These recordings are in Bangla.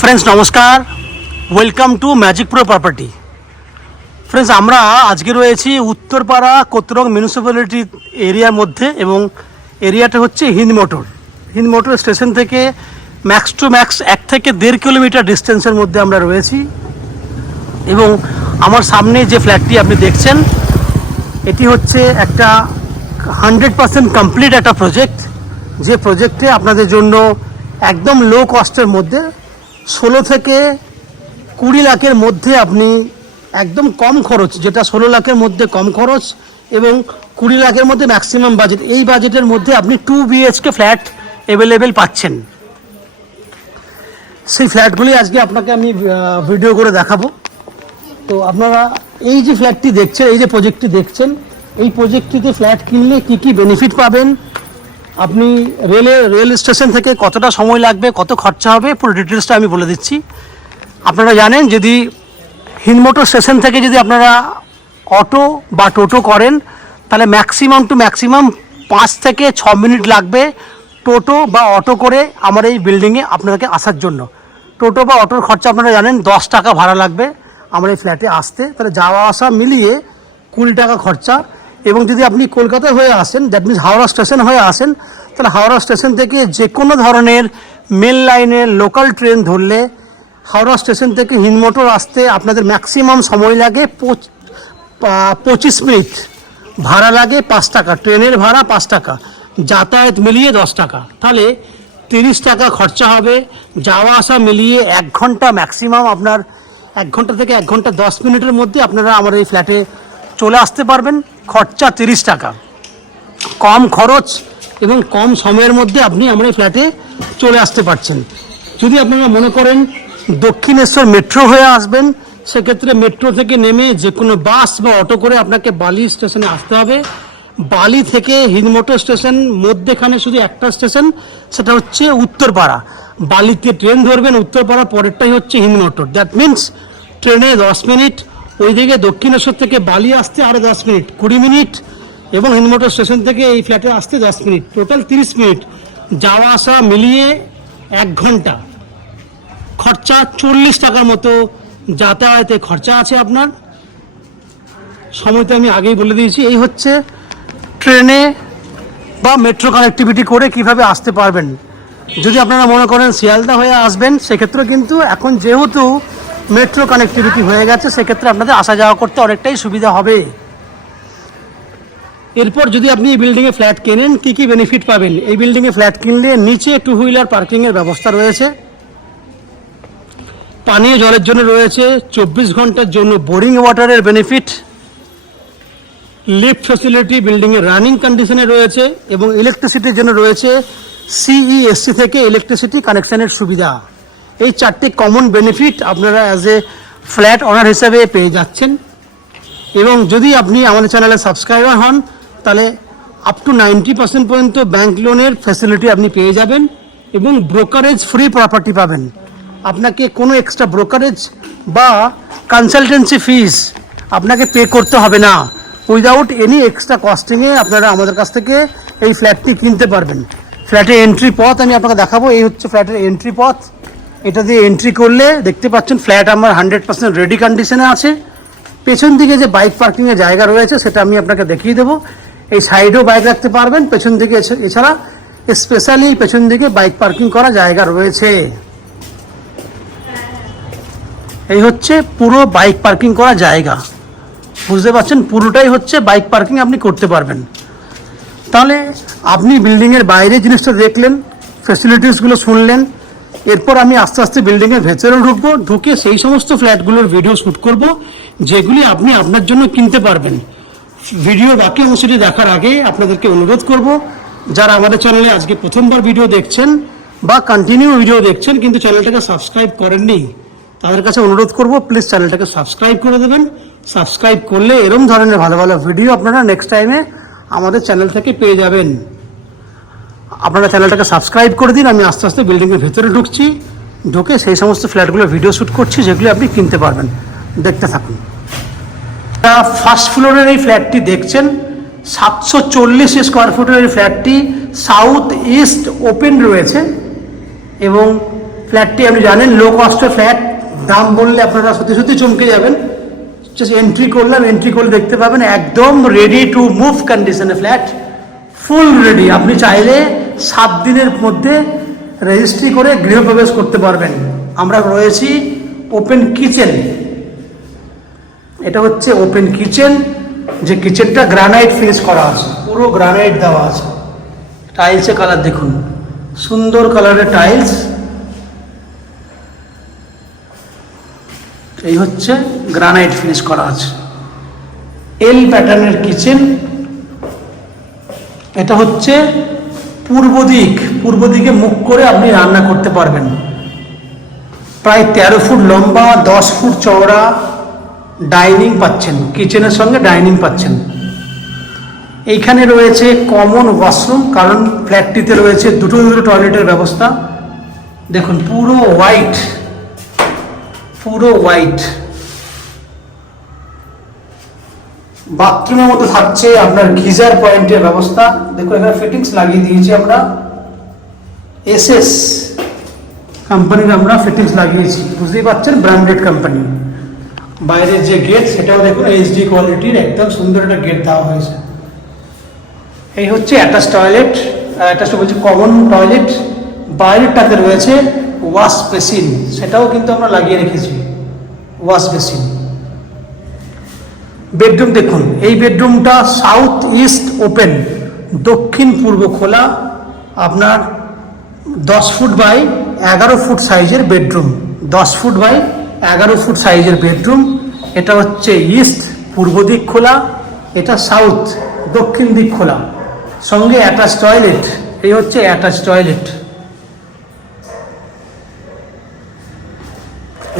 फ्रेंड्स नमस्कार welcome to magic pro property. Friends আমরা আজকে রয়েছি উত্তরপাড়া কোতরং মিউনিসিপ্যালিটি এরিয়ার মধ্যে এবং এরিয়াটা হচ্ছে হিন্দমোটর স্টেশন থেকে ম্যাক্স টু ম্যাক্স 1 থেকে 1.5 কিলোমিটার ডিস্টেন্সের মধ্যে আমরা রয়েছি এবং আমার সামনে যে ফ্ল্যাটটি আপনি দেখছেন এটি হচ্ছে একটা 100% কমপ্লিট একটা প্রজেক্ট, যে প্রজেক্টে আপনাদের জন্য একদম লো কস্টের মধ্যে 16 থেকে 20 লাখের মধ্যে আপনি একদম কম খরচ, যেটা 16 লাখের মধ্যে কম খরচ এবং 20 লাখের মধ্যে ম্যাক্সিমাম বাজেট, এই বাজেটের মধ্যে আপনি 2 BHK ফ্ল্যাট অ্যাভেলেবেল পাচ্ছেন। সেই ফ্ল্যাটগুলি আজকে আপনাকে আমি ভিডিও করে দেখাবো। তো আপনারা এই যে ফ্ল্যাটটি দেখছেন, এই যে প্রজেক্টটি দেখছেন, এই প্রজেক্টটিতে ফ্ল্যাট কিনলে কি কি বেনিফিট পাবেন, আপনি রেল স্টেশন থেকে কতটা সময় লাগবে, কত খরচা হবে, পুরো ডিটেলসটা আমি বলে দিচ্ছি। আপনারা জানেন যদি হিন্দমোটর স্টেশন থেকে যদি আপনারা অটো বা টোটো করেন তাহলে ম্যাক্সিমাম টু ম্যাক্সিমাম 5 থেকে 6 মিনিট লাগবে টোটো বা অটো করে আমার এই বিল্ডিংয়ে আপনাদেরকে আসার জন্য। টোটো বা অটোর খরচা আপনারা জানেন 10 টাকা ভাড়া লাগবে আমার এই ফ্ল্যাটে আসতে, তাহলে যাওয়া আসা মিলিয়ে 20 টাকা খরচা। এবং যদি আপনি কলকাতা হয়ে আসেন, দ্যাট মিনস হাওড়া স্টেশন হয়ে আসেন, তাহলে হাওড়া স্টেশন থেকে যে কোনো ধরনের মেল লাইনের লোকাল ট্রেন ধরলে হাওড়া স্টেশন থেকে হিন্দমোটর আসতে আপনাদের ম্যাক্সিমাম সময় লাগে 25 মিনিট, ভাড়া লাগে 5 টাকা, ট্রেনের ভাড়া 5 টাকা, যাতায়াত মিলিয়ে 10 টাকা, তাহলে 30 টাকা খরচা হবে। যাওয়া আসা মিলিয়ে 1 ঘন্টা ম্যাক্সিমাম, আপনার 1 ঘন্টা থেকে 1 ঘন্টা 10 মিনিটের মধ্যে আপনারা আমার এই ফ্ল্যাটে চলে আসতে পারবেন। খরচা 30 টাকা, কম খরচ এবং কম সময়ের মধ্যে আপনি আমার এই ফ্ল্যাটে চলে আসতে পারছেন। যদি আপনারা মনে করেন দক্ষিণেশ্বর মেট্রো হয়ে আসবেন, সেক্ষেত্রে মেট্রো থেকে নেমে যে কোনো বাস বা অটো করে আপনাকে বালি স্টেশনে আসতে হবে। বালি থেকে হিন্দমোটর স্টেশন মধ্যেখানে শুধু একটা স্টেশন, সেটা হচ্ছে উত্তরপাড়া। বালিতে ট্রেন ধরবেন, উত্তরপাড়া পরেরটাই হচ্ছে হিন্দমোটর। দ্যাট মিনস ট্রেনে 10 মিনিট, ওইদিকে দক্ষিণেশ্বর থেকে বালি আসতে আরও 10 মিনিট, 20 মিনিট, এবং হিন্দমোটর স্টেশন থেকে এই ফ্ল্যাটে আসতে 10 মিনিট, টোটাল 30 মিনিট। যাওয়া আসা মিলিয়ে 1 ঘন্টা, খরচা 40 টাকার মতো যাতায়াতে খরচা আছে আপনার। সময়টা আমি আগেই বলে দিয়েছি। এই হচ্ছে ট্রেনে বা মেট্রো কানেক্টিভিটি করে কিভাবে আসতে পারবেন। যদি আপনারা মনে করেন শিয়ালদা হয়ে আসবেন, সেক্ষেত্রে কিন্তু এখন যেহেতু মেট্রো কানেক্টিভিটি হয়ে গেছে, সেক্ষেত্রে আপনাদের আসা যাওয়া করতে অনেকটাই সুবিধা হবে। এরপর যদি আপনি এই বিল্ডিংয়ে ফ্ল্যাট কেনেন কী কী বেনিফিট পাবেন। এই বিল্ডিংয়ে ফ্ল্যাট কিনলে নিচে 2 হুইলার পার্কিংয়ের ব্যবস্থা রয়েছে, পানীয় জলের জন্য রয়েছে 24 ঘন্টার জন্য বোরিং ওয়াটারের বেনিফিট, লিফট ফ্যাসিলিটি বিল্ডিংয়ের রানিং কন্ডিশনে রয়েছে এবং ইলেকট্রিসিটির জন্য রয়েছে CESC থেকে ইলেকট্রিসিটি কানেকশানের সুবিধা। এই 4টে কমন বেনিফিট আপনারা অ্যাজ এ ফ্ল্যাট ওনার হিসেবে পেয়ে যাচ্ছেন। এবং যদি আপনি আমাদের চ্যানেলে সাবস্ক্রাইবার হন তাহলে আপ টু 90% পর্যন্ত ব্যাংক লোনের ফ্যাসিলিটি আপনি পেয়ে যাবেন এবং ব্রোকারেজ ফ্রি প্রপার্টি পাবেন। আপনাকে কোনো এক্সট্রা ব্রোকারেজ বা কনসালটেন্সি ফিস আপনাকে পে করতে হবে না। উইদাউট এনি এক্সট্রা কস্টিংয়ে আপনারা আমাদের কাছ থেকে এই ফ্ল্যাটটি কিনতে পারবেন। ফ্ল্যাটের এন্ট্রি পথ আমি আপনাকে দেখাবো। এই হচ্ছে ফ্ল্যাটের এন্ট্রি পথ। এটা দিয়ে এন্ট্রি করলে দেখতে পাচ্ছেন ফ্ল্যাট আমার 100% রেডি কন্ডিশনে আছে। পেছন দিকে যে বাইক পার্কিংয়ের জায়গা রয়েছে সেটা আমি আপনাকে দেখিয়ে দেবো। এই সাইডেও বাইক রাখতে পারবেন, পেছন দিকে এছাড়া স্পেশালি পেছন দিকে বাইক পার্কিং করা জায়গা রয়েছে। এই হচ্ছে পুরো বাইক পার্কিং করা জায়গা, বুঝতে পারছেন, পুরোটাই হচ্ছে বাইক পার্কিং আপনি করতে পারবেন। তাহলে আপনি বিল্ডিংয়ের বাইরে জিনিসটা দেখলেন, ফ্যাসিলিটিসগুলো শুনলেন। এরপর আমি আস্তে আস্তে বিল্ডিংয়ের ভেতরে ঢুকবো, ঢুকে সেই সমস্ত ফ্ল্যাটগুলোর ভিডিও শ্যুট করব যেগুলি আপনি আপনার জন্য কিনতে পারবেন। ভিডিও বাকি অংশটি দেখার আগে আপনাদেরকে অনুরোধ করব, যারা আমাদের চ্যানেলে আজকে প্রথমবার ভিডিও দেখছেন বা কন্টিনিউ ভিডিও দেখছেন কিন্তু চ্যানেলটাকে সাবস্ক্রাইব করেননি, তাদের কাছে অনুরোধ করব প্লিজ চ্যানেলটাকে সাবস্ক্রাইব করে দেবেন। সাবস্ক্রাইব করলে এরকম ধরনের ভালো ভালো ভিডিও আপনারা নেক্সট টাইমে আমাদের চ্যানেল থেকে পেয়ে যাবেন। আপনারা চ্যানেলটাকে সাবস্ক্রাইব করে দিন। আমি আস্তে আস্তে বিল্ডিংয়ের ভেতরে ঢুকছি, ঢুকে সেই সমস্ত ফ্ল্যাটগুলো ভিডিও শ্যুট করছি যেগুলি আপনি কিনতে পারবেন। দেখতে থাকুন। ফার্স্ট ফ্লোরের এই ফ্ল্যাটটি দেখছেন, 740 স্কোয়ার ফুটের এই ফ্ল্যাটটি সাউথ ইস্ট ওপেন রয়েছে এবং ফ্ল্যাটটি আপনি জানেন লো কস্টের ফ্ল্যাট, দাম বললে আপনারা সত্যি সত্যি চমকে যাবেন। জাস্ট এন্ট্রি করলাম, এন্ট্রি করলে দেখতে পাবেন একদম রেডি টু মুভ কন্ডিশনে ফ্ল্যাট, ফুল রেডি। আপনি চাইলে 7 দিনের মধ্যে রেজিস্ট্রি করে গৃহপ্রবেশ করতে পারবেন। আমরা রয়েছি ওপেন কিচেন, এটা হচ্ছে ওপেন কিচেন, যে কিচেনটা গ্রানাইট ফিনিশ করা আছে, পুরো গ্রানাইট দেওয়া আছে। টাইলসের কালার দেখুন, সুন্দর কালারের টাইলস। এই হচ্ছে গ্রানাইট ফিনিশ করা আছে, এল প্যাটার্নের কিচেন। এটা হচ্ছে পূর্ব দিক, পূর্ব দিকে মুখ করে আপনি রান্না করতে পারবেন। প্রায় 13 ফুট লম্বা, 10 ফুট চওড়া ডাইনিং পাচ্ছেন, কিচেনের সঙ্গে ডাইনিং পাচ্ছেন। এইখানে রয়েছে কমন ওয়াশরুম, কারণ ফ্ল্যাটটিতে রয়েছে দুটো টয়লেটের ব্যবস্থা। দেখুন পুরো হোয়াইট, পুরো হোয়াইট। বাথরুমের মধ্যে থাকছে আপনার গিজার পয়েন্টের ব্যবস্থা। দেখুন এখানে ফিটিংস লাগিয়ে দিয়েছি আমরা, এসএস কোম্পানির আমরা ফিটিংস লাগিয়েছি, বুঝতেই পারছেন ব্র্যান্ডেড কোম্পানি। বাইরের যে গেট সেটাও দেখুন এইচডি কোয়ালিটির, একদম সুন্দর একটা গেট দেওয়া হয়েছে। এই হচ্ছে অ্যাটাচ টয়লেট, অ্যাটাচ বলছি কমন টয়লেট। বাইরেরটাতে রয়েছে ওয়াশ বেসিন, সেটাও কিন্তু আমরা লাগিয়ে রেখেছি, ওয়াশ বেসিন। বেডরুম দেখুন, এই বেডরুমটা সাউথ ইস্ট ওপেন, দক্ষিণ পূর্ব খোলা। আপনার 10 ফুট বাই 11 ফুট সাইজের বেডরুম, 10 ফুট বাই 11 ফুট সাইজের বেডরুম। এটা হচ্ছে ইস্ট, পূর্ব দিক খোলা, এটা সাউথ, দক্ষিণ দিক খোলা, সঙ্গে অ্যাটাচ টয়লেট। এই হচ্ছে অ্যাটাচ টয়লেট।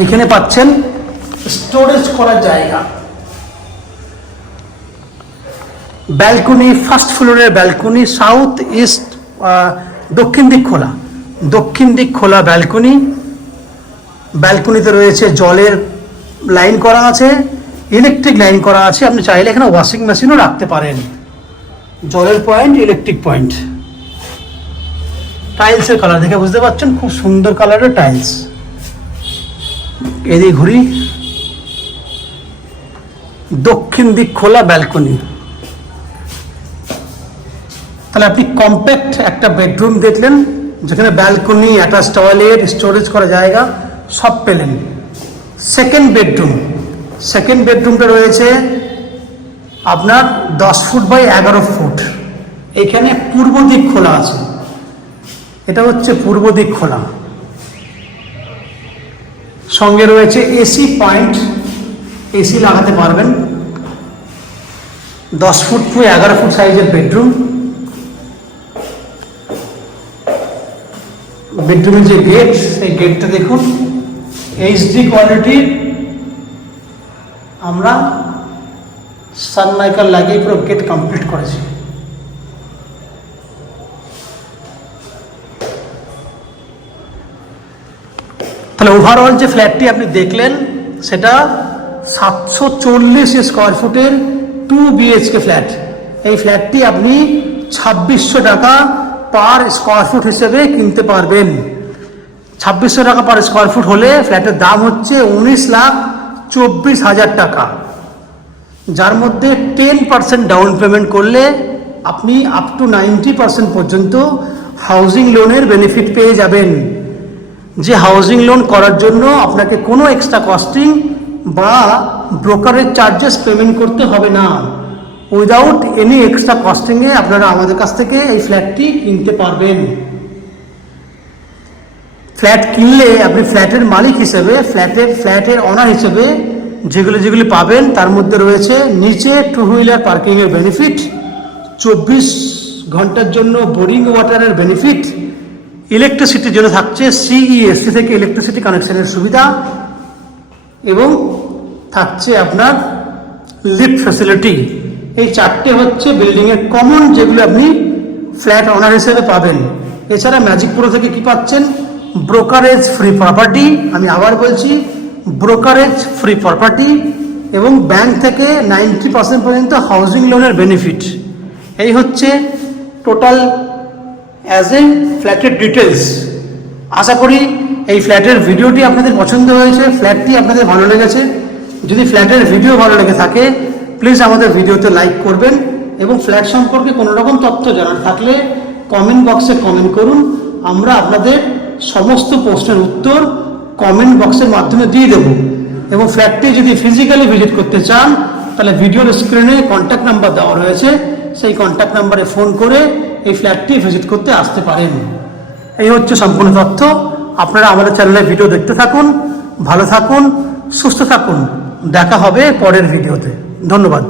এখানে পাচ্ছেন স্টোরেজ করার জায়গা, ব্যালকনি, ফার্স্ট ফ্লোরের ব্যালকনি, সাউথ ইস্ট, দক্ষিণ দিক খোলা, দক্ষিণ দিক খোলা ব্যালকনি। ব্যালকনিতে রয়েছে জলের লাইন করা আছে, ইলেকট্রিক লাইন করা আছে। আপনি চাইলে এখানে ওয়াশিং মেশিনও রাখতে পারেন, জলের পয়েন্ট, ইলেকট্রিক পয়েন্ট। টাইলসের কালার দেখে বুঝতে পারছেন, খুব সুন্দর কালারের টাইলস। এদিকে ঘুরি, দক্ষিণ দিক খোলা ব্যালকনি। তাহলে আপনি কম্প্যাক্ট একটা বেডরুম দেখলেন, যেখানে ব্যালকনি, অ্যাটাচ টয়লেট, স্টোরেজ করা জায়গা সব পেলেন। সেকেন্ড বেডরুম, সেকেন্ড বেডরুমটা রয়েছে আপনার 10 ফুট বাই 11 ফুট। এখানে পূর্ব দিক খোলা আছে, এটা হচ্ছে পূর্ব দিক খোলা, সঙ্গে রয়েছে এসি পয়েন্ট, এসি লাগাতে পারবেন। 10 ফুট বাই 11 ফুট সাইজের বেডরুম। বেডরুমের যে গেট, সেই গেটটা দেখুন এইচডি কোয়ালিটির, আমরা সানমাইকার লাগিয়ে পুরো গেট কমপ্লিট করেছি। তাহলে ওভারঅল যে ফ্ল্যাটটি আপনি দেখলেন সেটা 740 স্কোয়ার ফুটের 2 BHK ফ্ল্যাট। এই ফ্ল্যাটটি আপনি 2600 টাকা পার স্কোয়ার ফুট হিসেবে কিনতে পারবেন। 2600 টাকা পার স্কোয়ার ফুট হলে ফ্ল্যাটের দাম হচ্ছে 19,24,000 টাকা, যার মধ্যে 10% ডাউন পেমেন্ট করলে আপনি আপ টু 90% পর্যন্ত হাউজিং লোনের বেনিফিট পেয়ে যাবেন। যে হাউজিং লোন করার জন্য আপনাকে কোনো এক্সট্রা কস্টিং বা ব্রোকারেজ চার্জেস পেমেন্ট করতে হবে না। উইদাউট এনি এক্সট্রা কস্টিংয়ে আপনারা আমাদের কাছ থেকে এই ফ্ল্যাটটি কিনতে পারবেন। ফ্ল্যাট কিনলে আপনি ফ্ল্যাটের মালিক হিসেবে, ফ্ল্যাটের অনার হিসেবে যেগুলি পাবেন তার মধ্যে রয়েছে নিচে 2 হুইলার পার্কিংয়ের বেনিফিট, 24 ঘন্টার জন্য বোরিং ওয়াটারের বেনিফিট, ইলেকট্রিসিটির জন্য থাকছে CESC থেকে ইলেকট্রিসিটি কানেকশনের সুবিধা, এবং থাকছে আপনার লিফট ফ্যাসিলিটি। এই 4টে হচ্ছে বিল্ডিংয়ের কমন, যেগুলো আপনি ফ্ল্যাট অনার হিসেবে পাবেন। এছাড়া ম্যাজিক প্রো থেকে কি পাচ্ছেন? ব্রোকারেজ ফ্রি প্রপার্টি, আমি আবার বলছি ব্রোকারেজ ফ্রি প্রপার্টি, এবং ব্যাংক থেকে 90% পর্যন্ত হাউজিং লোনের বেনিফিট। এই হচ্ছে টোটাল অ্যাজ এ ফ্ল্যাটের ডিটেলস। আশা করি এই ফ্ল্যাটের ভিডিওটি আপনাদের পছন্দ হয়েছে, ফ্ল্যাটটি আপনাদের ভালো লেগেছে, যদি ফ্ল্যাটের ভিডিও ভালো লেগে থাকে প্লিজ আমাদের ভিডিওতে লাইক করবেন এবং ফ্ল্যাট সম্পর্কে কোনো রকম তথ্য জানার থাকলে কমেন্ট বক্সে কমেন্ট করুন। আমরা আপনাদের সমস্ত প্রশ্নের উত্তর কমেন্ট বক্সের মাধ্যমে দিয়ে দেব। এবং ফ্ল্যাটটি যদি ফিজিক্যালি ভিজিট করতে চান তাহলে ভিডিওর স্ক্রিনে কন্ট্যাক্ট নাম্বার দেওয়া রয়েছে, সেই কন্ট্যাক্ট নাম্বারে ফোন করে এই ফ্ল্যাটটি ভিজিট করতে আসতে পারেন। এই হচ্ছে সম্পূর্ণ তথ্য। আপনারা আমাদের চ্যানেলে ভিডিও দেখতে থাকুন, ভালো থাকুন, সুস্থ থাকুন। দেখা হবে পরের ভিডিওতে। ধন্যবাদ।